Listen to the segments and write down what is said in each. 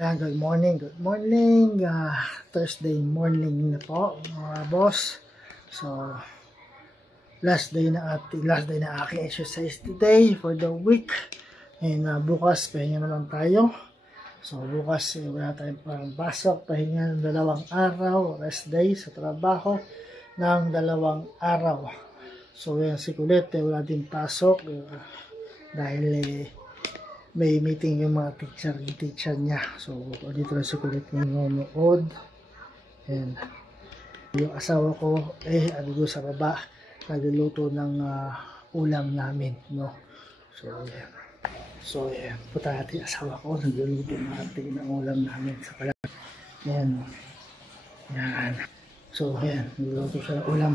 Good morning, good morning. Thursday morning na po mga boss. So, last day na aking exercise today for the week. And bukas, pahinga naman tayo. So, bukas wala tayong parang pasok. Pahinga ng 2 araw, rest day sa trabaho ng 2 araw. So, yan si Kulit, wala din pasok dahil may meeting yung mga teacher niya. So, dito na si Kulit nanonood. And yung asawa ko, doon sa baba, nagluluto ng ulam namin, no? So, yan. Punta natin yung asawa ko, nagluluto natin ng ulam namin sa pala. Yan. So, yan. Nagluluto siya ng ulam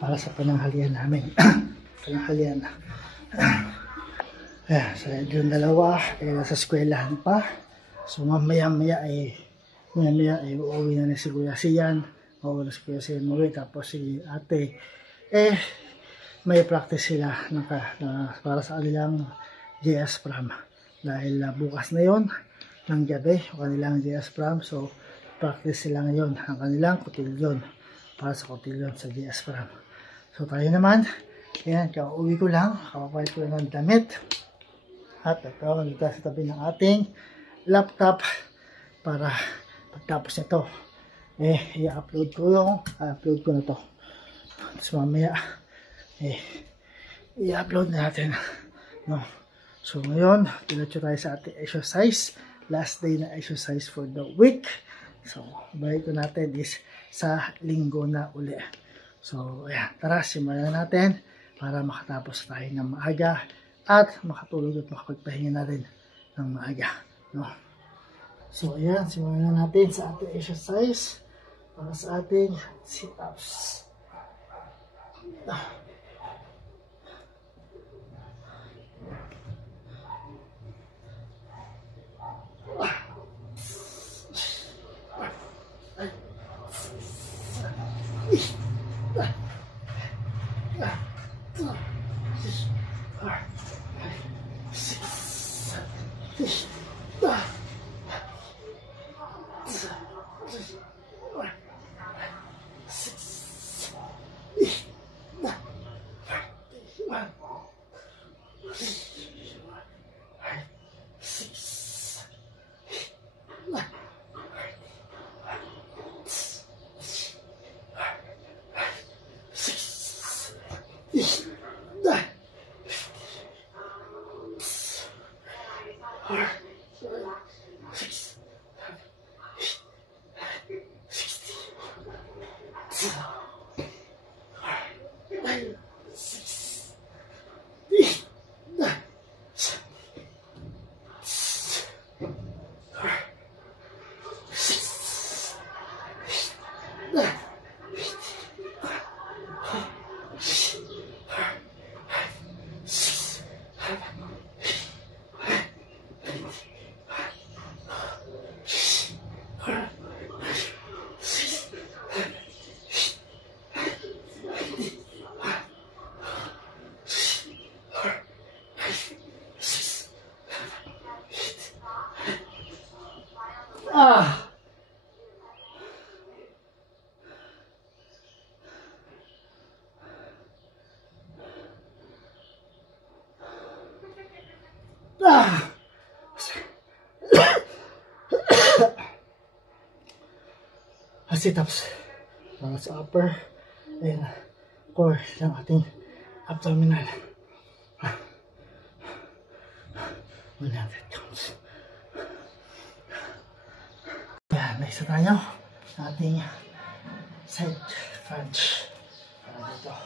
para sa pananghalian namin. Pananghalian. So, yung dalawa nasa eskwelahan pa. So, mamaya ay uuwi na si Kuya Sian. Uuwi na si Kuya Sian uwi. Tapos si ate, may practice sila para sa kanilang JS Prom. Dahil bukas na yon ng gabi, kanilang JS Prom. So, practice sila ngayon ang kanilang kotilyon para sa kotilyon sa JS Prom. So, tayo naman, ayan, kauwi ko lang, kapapalit ko lang ng damit. At ito, nandito sa tabi ng ating laptop para pagtapos nito, i-upload ko na to. Tapos mamaya, i-upload natin. No? So ngayon, diretso tayo sa ating exercise. Last day na exercise for the week. So, balik ko natin is sa linggo na uli. So, ayan, tara, simulan natin para makatapos tayo ng maaga at makatulog at makapagpahinga na rin ng maaga, no? So, ayan, simulan na natin sa ating exercise para sa ating sit-ups. Sit-ups para sa upper and core ng ating abdominal. 100 counts. Yan, naisa tayo sa ating side crunch para dito.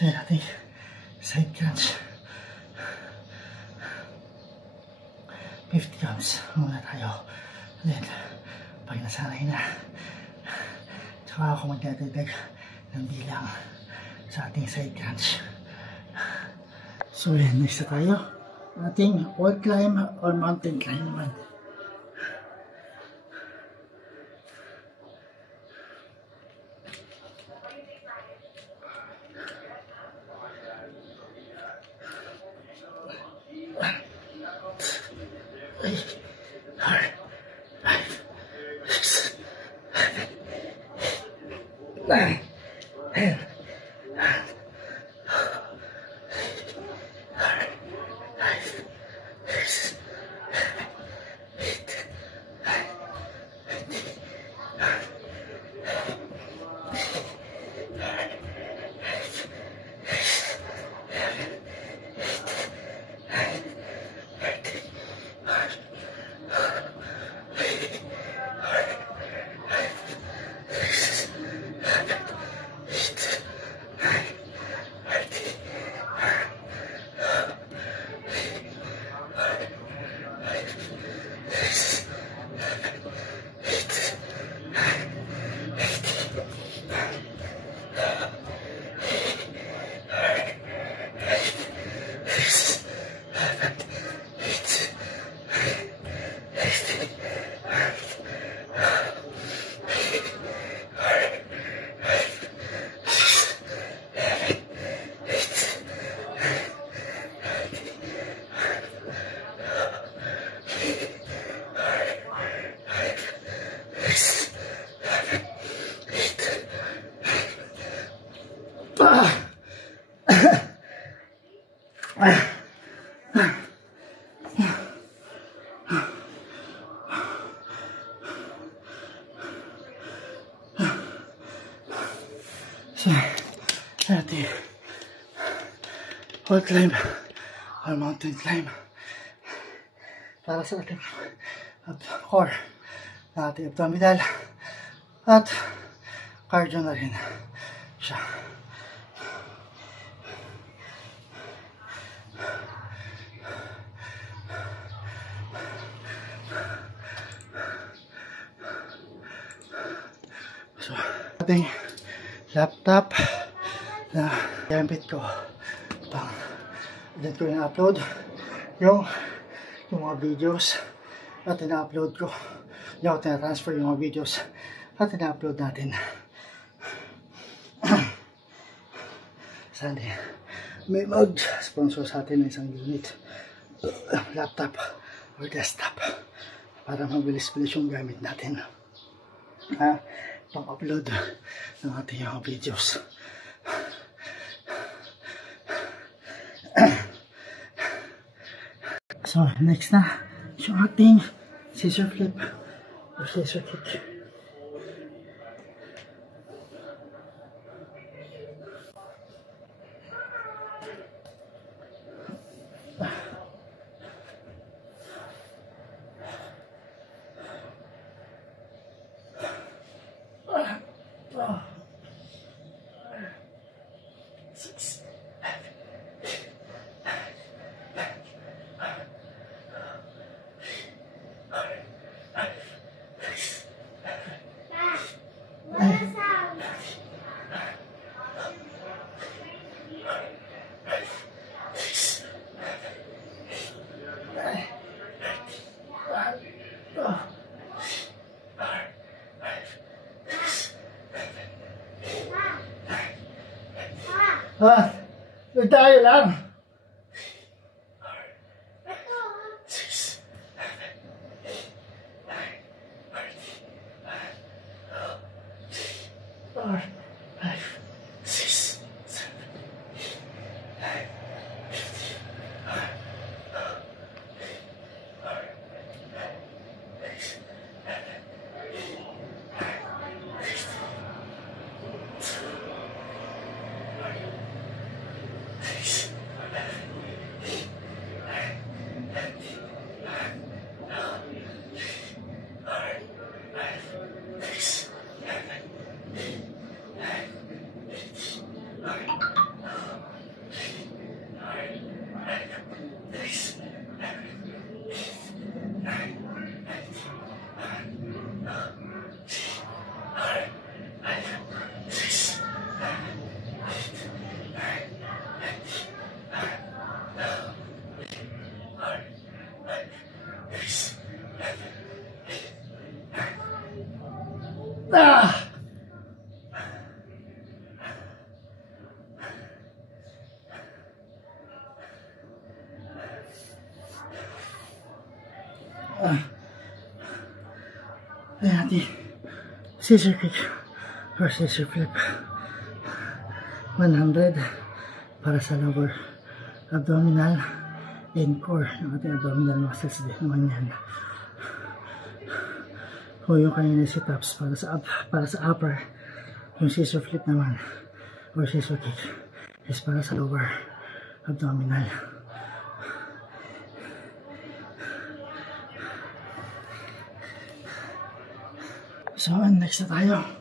Kaya natin side crunch. 50 grams muna tayo. Then, pag nasanay na, tsaka ako magdadagdag ng bilang sa ating side crunch. So yan, next na tayo. Ating wall climb or mountain climb naman. So, ating wall climb or mountain climb para sa ating core, ating abdominal at cardio na rin siya. So, ating laptop na gamit ko pang dyan ko yung upload yung mga videos at ina-upload ko yung tina-transfer yung mga videos at ina-upload natin. Sana may mag-sponsor sa atin ng isang unit laptop or desktop para mabilis-bilis yung gamit natin pang-upload ng ating mga videos. So, next na yung ating scissor flip or scissor kick. Tayo lang. Ah! Ayan natin. Scissor kick or scissor flip. 100 para sa lower abdominal and core. Yung ating abdominal muscles din naman yan. O yung kanina sit-ups para sa upper. Yung scissor flip naman or scissor kick is para sa lower abdominal. So, next na tayo.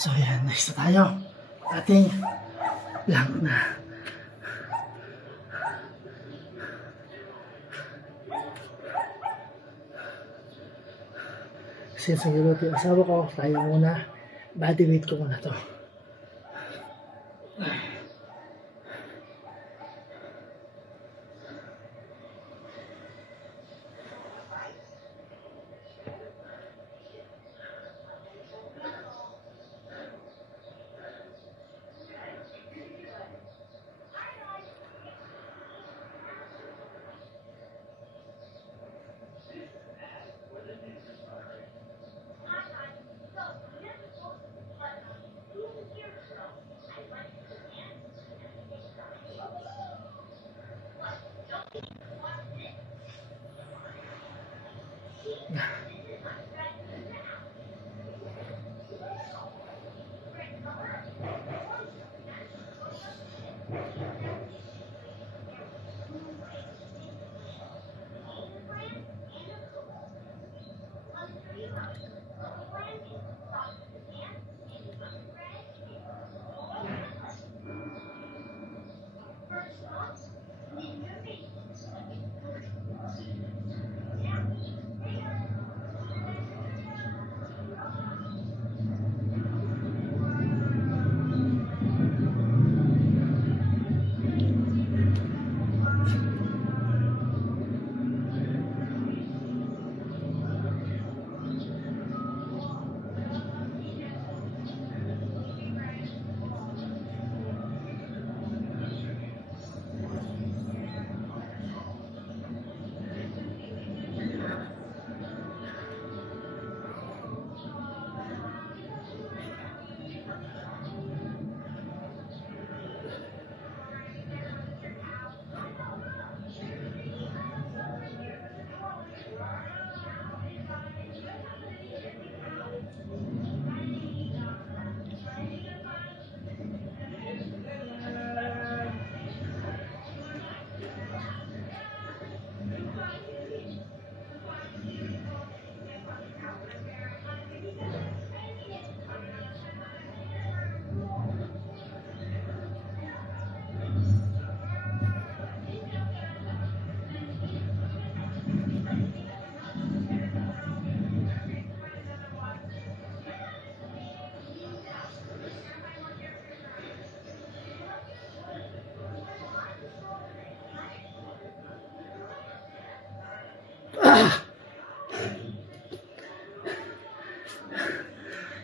So yan, next na tayo. Ating plank na. Since nag-iluto yung asawa ko, tayo muna. Body weight ko muna to.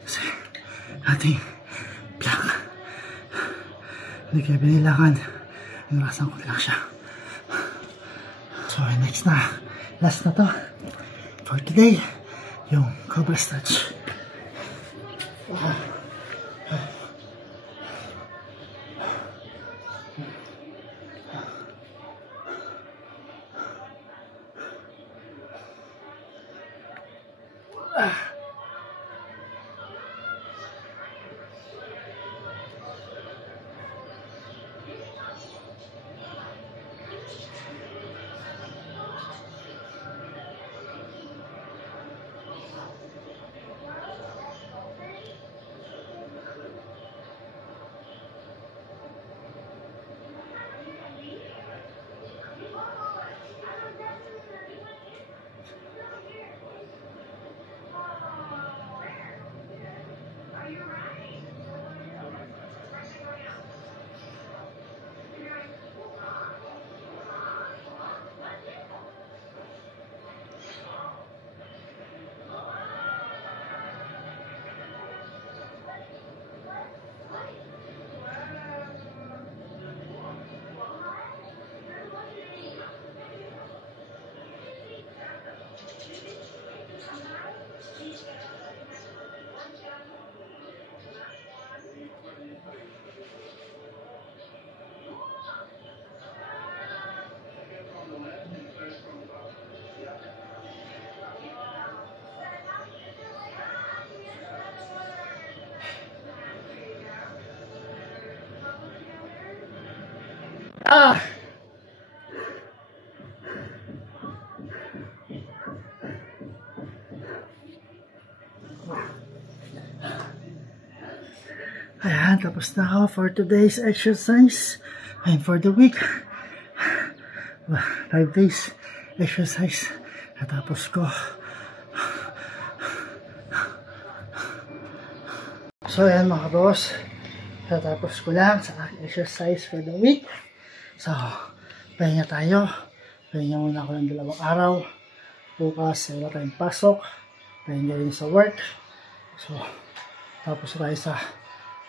Kasi ating black. Hindi kaya binilangan. Narasan ko lang siya. So next na. Last na to. For today. Yung Cobra Stretch. Ayan, tapos na ako for today's exercise. And for the week, 5 days exercise. Natapos ko. So ayan mga boss, natapos ko lang sa aking exercise for the week. So, pahinga tayo. Pahinga muna ako ng 2 araw. Bukas, wala tayong pasok. Pahinga rin sa work. So, tapos tayo sa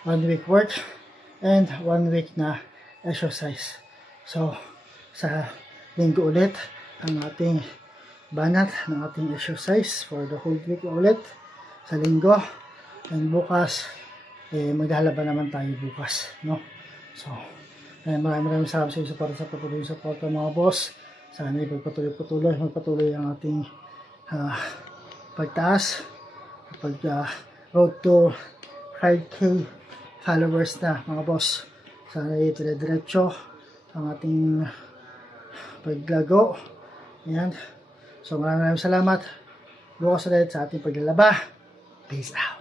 1 week work and 1 week na exercise. So, sa linggo ulit ang ating banat ng ating exercise for the whole week ulit sa linggo. And bukas, maglalaban naman tayo bukas, no? So, maraming salamat sa inyo para sa patuloy support ng mga boss. Sana magpatuloy ang ating pagtaas, road to 5K followers na mga boss. Sana dire-diretso ang ating paglago. Ayan. So maraming salamat. Bukas ulit sa ating paglalaba. Peace out.